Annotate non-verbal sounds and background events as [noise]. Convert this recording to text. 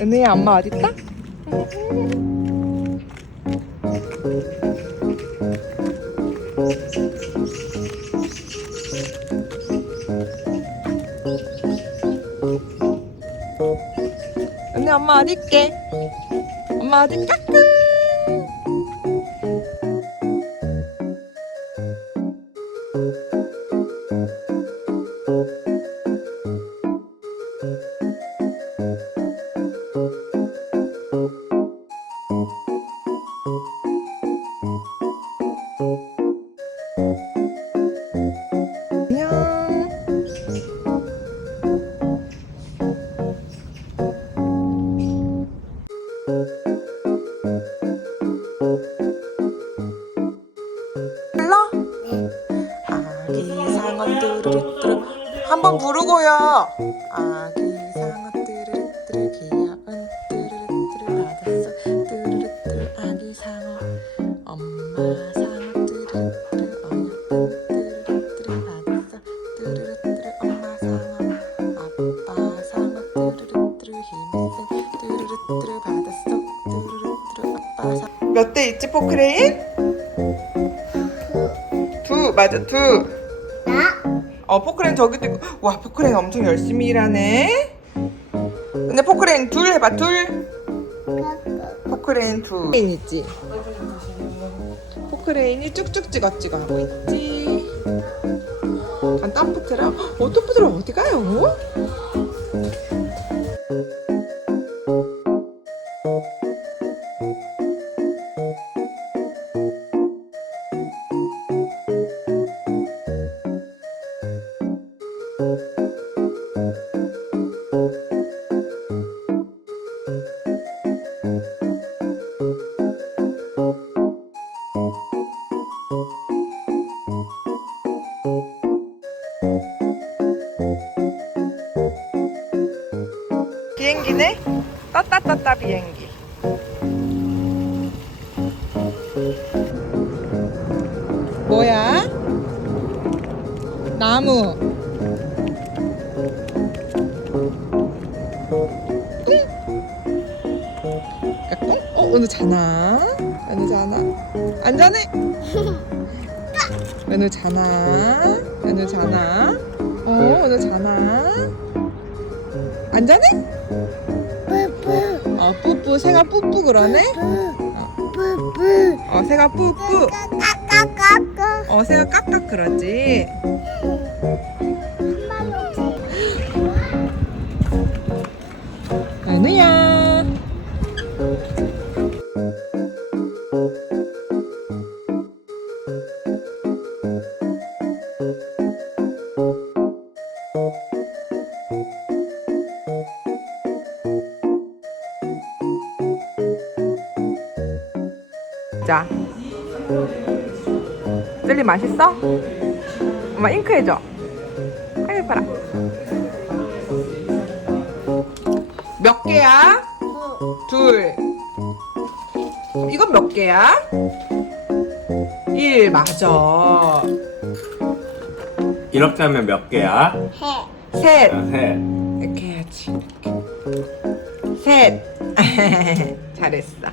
은혜야 엄마 어딨다? 은혜 엄마 어디 있게? 엄마 어디 까꿍? 상어 뚜루루뚜루 한번 부르고요. 아기 상어 뚜루루뚜루 귀여운 뚜루루뚜루 받았어 뚜루루뚜루 아기 상어 엄마 상어 뚜루루뚜루 어여쁜 뚜루루뚜루 받았어 뚜루루뚜루 엄마 상어 아빠 상어 뚜루루뚜루 힘센 뚜루루뚜루 받았어 뚜루루뚜루 아빠 상어 몇 대 있지 포크레인? 두 맞아 두. 어 포크레인 저기도 있고 와 포크레인 엄청 열심히 일하네. 근데 포크레인 둘 해봐 둘. 포크레인 둘. 포크레인 있지. 포크레인이 쭉쭉 찍어 찍어 하고 있지. 간 땀푸트랑 어 땀푸트랑 어디 가요? 비행기네. 떴다 떴다 비행기. 뭐야? 나무. 까꿍? 어, 오늘 자나? 오늘 자나? 안 자네? [laughs] 오늘 자나? 오늘 자나? 어, 오늘 자나? 안 자네? 어, 뿌뿌. 새가 뿌뿌 그러네? 어, 새가 뿌뿌. 어, 새가 깍깍 그러지. 은우야. 자. 젤리 맛있어? 엄마 잉크 해줘. 아이 예뻐라. 몇 개야? 둘. 이건 몇 개야? 일 맞아. 이렇게 하면 몇 개야? 셋. 아, 셋. 이렇게 해야지. 셋. [laughs] 잘했어.